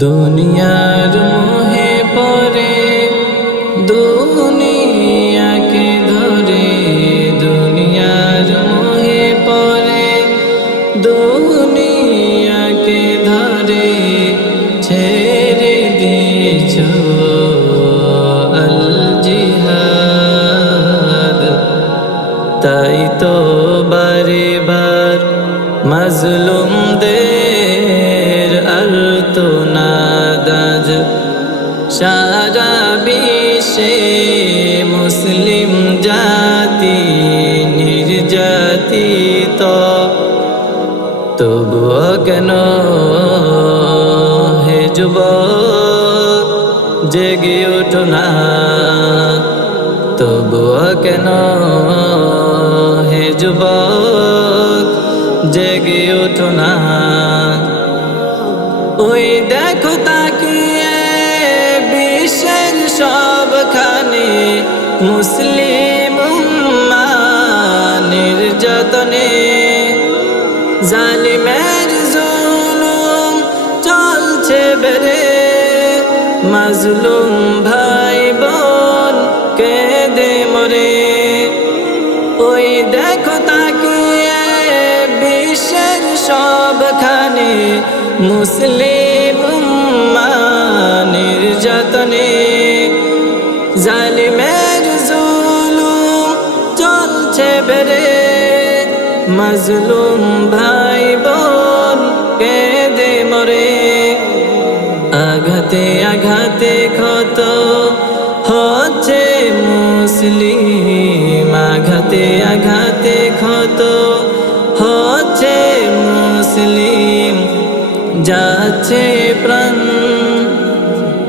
দুনিয়ার মোহে পড়ে দুনিয়াকে ধরে, দুনিয়ার মোহে পড়ে দুনিয়াকে ধরে, ছেড়ে দিয়েছ আল জিহাদ। তাই তো বারে বার মাজলুমদের আর্তনাদ আজ সারা বিশ্বে মুসলিম জাতি নির্যাতিত। তবুও কেন হে যুবক জেগে ওঠো না, তবুও কেন হে যুবক জেগে ওঠো না। ওই দেখো তাকিয়ে বিশ্বের সবখানে মুসলিম উম্মাহ নির্যাতনে, জালিমের জুলুম চলছে বেড়ে, মাজলুম ভাই বোন কেঁদে মরে। ওই দেখো তাকিয়ে বিশ্বের সবখানে মুসলিম উম্মাহ নির্যাতনে, জালিমের জুলুম চলছে বেড়ে, মাজলুম ভাই বোন কেঁদে মরে। আঘাতে আঘাতে ক্ষত হচ্ছে মুসলিম, আঘাতে আঘাতে ক্ষত হচ্ছে মুসলিম, যাচ্ছে প্রাণ।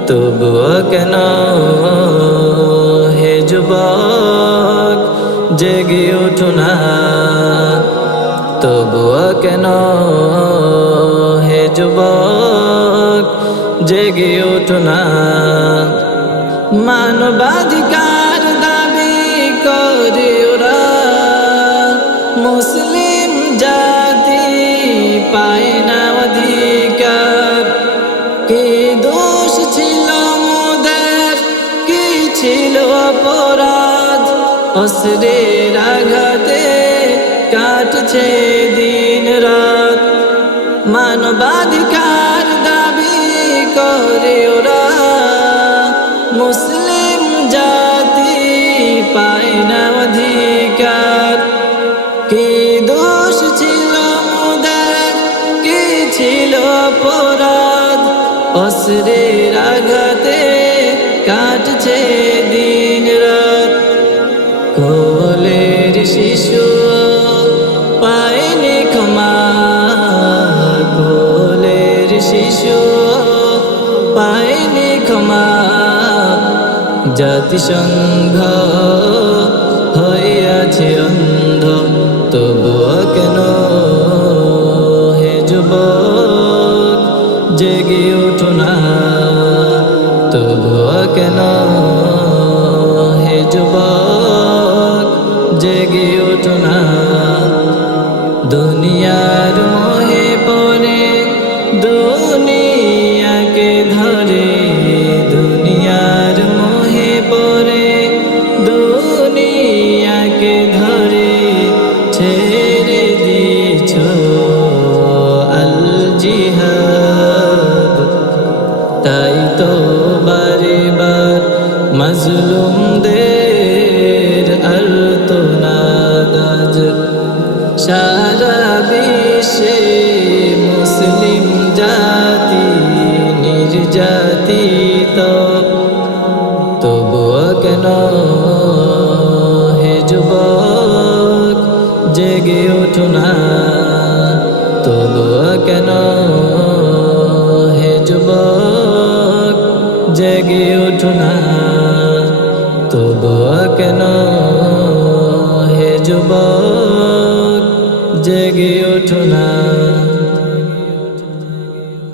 তবুও কেন হে যুবক জেগে ওঠো না, তবুও কেন হে যুবক জেগে ওঠো না। মানবাধিকার দাবি করে ওরা, মুসলিম জাতি পায় না অধিকার। কি দোষ ছিল মোদের, কি ছিল অপরাধ, অস্ত্রের আঘাতে কাটছে দিন রাত। মানবাধিকার দাবি করে ওরা, মুসলিম জাতি পায় না অধিকার। কি দোষ ছিল মোদের, কি ছিল অপরাধ, অস্ত্রের আঘাতে কাটছে দিন রাত। কোলের শিশু পায়নি ক্ষমা, কোলের শিশু পায়নি ক্ষমা, জাতিসংঘ হইয়াছে অন্ধ। তবুও কেন হে যুবক জেগে ওঠো না, তবুও কেন হে যুবক জেগে ওঠো না। দুনিয়ার মোহে পড়ে দুনিয়াকে ধরে, দুনিয়ার মোহে পড়ে দুনিয়াকে ধরে, ছেড়ে দিয়েছ আল জিহাদ। তাই তো বারে বার মাজলুমদের আর্তনাদ আজ সারা বিশ্বে মুসলিম জাতি নির্যাতিত। তবুও কেন হে যুবক জেগে ওঠো না, তবুও কেন হে যুবক জেগে ওঠো না, তবুও কেন